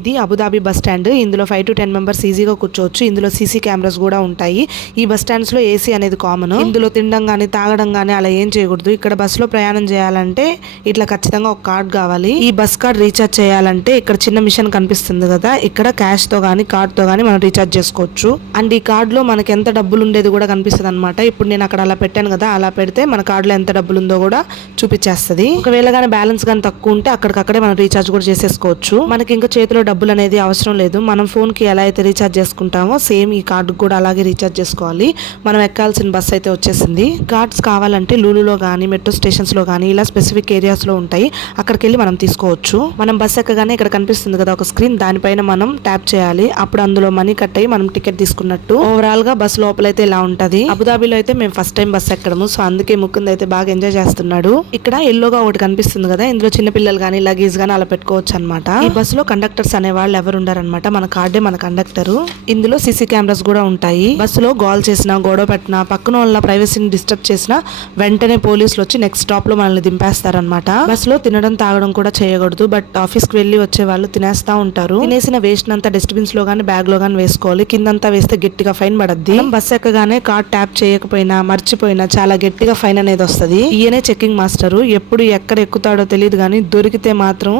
ఇది Abu Dhabi bus stand. ఇందులో 5 to 10 members ఈజీగా కూర్చోవచ్చు. ఇందులో సీసీ కెమెరాస్ కూడా ఉంటాయి. ఈ బస్ స్టాండ్స్ లో ఏసీ అనేది కామన్. ఇందులో తినడం గానీ తాగడం గానీ అలా ఏం చేయకూడదు. ఇక్కడ బస్ లో ప్రయాణం చేయాలంటే ఇట్లా ఖచ్చితంగా ఒక కార్డ్ కావాలి. ఈ బస్ కార్డ్ రీఛార్జ్ చేయాలంటే ఇక్కడ చిన్న మిషన్ కనిపిస్తుంది కదా, ఇక్కడ క్యాష్ తో గానీ కార్డ్ తో గానీ మనం రీఛార్జ్ చేసుకోవచ్చు. అండ్ ఈ కార్డ్ లో మనకి ఎంత డబ్బులు ఉండేది కూడా కనిపిస్తుంది అనమాట. ఇప్పుడు నేను అక్కడ అలా పెట్టాను కదా, అలా పెడితే మన కార్డ్ లో ఎంత డబ్బులు ఉందో కూడా చూపించేస్తుంది. ఒకవేళ గానీ బ్యాలెన్స్ గానీ తక్కువ ఉంటే అక్కడికక్కడే మనం రీఛార్జ్ కూడా చేసేసుకోవచ్చు. మనకి ఇంకా చేతిలో డబ్బులు అనేది అవసరం లేదు. మనం ఫోన్ కి ఎలా అయితే రీఛార్జ్ చేసుకుంటామో సేమ్ ఈ కార్డు కూడా అలాగే రీఛార్జ్ చేసుకోవాలి. మనం ఎక్కాల్సిన బస్ అయితే వచ్చేసింది. కార్డ్స్ కావాలంటే లూలులో గానీ మెట్రో స్టేషన్స్ లో గానీ ఇలా స్పెసిఫిక్ ఏరియాస్ లో ఉంటాయి. అక్కడికి వెళ్ళి మనం తీసుకోవచ్చు. మనం బస్ ఎక్కగానే ఇక్కడ కనిపిస్తుంది కదా ఒక స్క్రీన్, దానిపైన మనం ట్యాప్ చేయాలి. అప్పుడు అందులో మనీ కట్ అయ్యి మనం టికెట్ తీసుకున్నట్టు. ఓవరాల్ గా బస్ లోపలైతే ఇలా ఉంటది. అబుదాబిలో అయితే మేము ఫస్ట్ టైం బస్ ఎక్కడము, సో అందుకే ముకుంద్ అయితే బాగా ఎంజాయ్ చేస్తున్నాడు. ఇక్కడ ఎల్లోగా ఒకటి కనిపిస్తుంది కదా, ఇందులో చిన్న పిల్లలు గానీ లగేజ్ గానీ అలా పెట్టుకోవచ్చు అనమాట. ఈ బస్ లో కండక్టర్స్ అనే వాళ్ళు ఎవరు ఉండారనమాట. మన కార్డే మన కండక్టర్. ఇందులో సీసీ కెమెరాస్ కూడా ఉంటాయి. బస్సులో గోల్ చేసినా గొడవ పెట్టినా పక్కన వాళ్ళ ప్రైవసీని డిస్టర్బ్ చేసినా వెంటనే పోలీసులు వచ్చి నెక్స్ట్ స్టాప్ లో మనల్ని దింపేస్తారనమాట. బస్సులో తినడం తాగడం కూడా చేయకూడదు. బట్ ఆఫీస్ కి వెళ్లి వచ్చే వాళ్ళు తినేస్తా ఉంటారు. తినేసిన వేస్ట్ అంతా డస్ట్బిన్స్ లో గానీ బ్యాగ్ లో గానీ వేసుకోవాలి. కిందంతా వేస్తే గట్టిగా ఫైన్ పడద్ది. బస్ ఎక్కగానే కార్డ్ ట్యాప్ చేయకపోయినా మర్చిపోయినా చాలా గట్టిగా ఫైన్ అనేది వస్తుంది. ఈయనే చెకింగ్ మాస్టర్. ఎప్పుడు ఎక్కడ ఎక్కుతాడో తెలియదు కానీ దొరికితే మాత్రం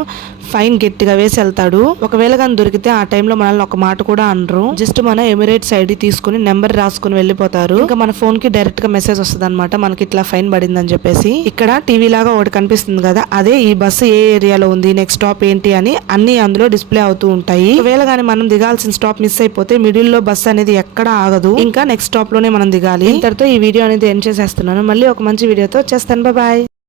ఫైన్ గట్టిగా వేసి వెళ్తాడు. ఒకవేళ కానీ దొరికితే ఆ టైంలో మనల్ని ఒక మాట కూడా అనరు. జస్ట్ మన ఎమిరేట్స్ ఐడి తీసుకుని నెంబర్ రాసుకుని వెళ్ళిపోతారు. ఇంకా మన ఫోన్ కి డైరెక్ట్ గా మెసేజ్ వస్తుంది అనమాట, మనకి ఇట్లా ఫైన్ పడిందని చెప్పేసి. ఇక్కడ టీవీ లాగా ఒకటి కనిపిస్తుంది కదా, అదే ఈ బస్సు ఏ ఏరియాలో ఉంది, నెక్స్ట్ స్టాప్ ఏంటి అని అన్ని అందులో డిస్ప్లే అవుతూ ఉంటాయి. ఒకవేళ కానీ మనం దిగాల్సిన స్టాప్ మిస్ అయిపోతే మిడిల్ లో బస్సు అనేది ఎక్కడ ఆగదు. ఇంకా నెక్స్ట్ స్టాప్ లోనే మనం దిగాలి. ఇంతటితో ఈ వీడియో అనేది ఎండ్ చేసేస్తున్నాను. మళ్ళీ ఒక మంచి వీడియోతో వచ్చేస్తాను. బాయ్.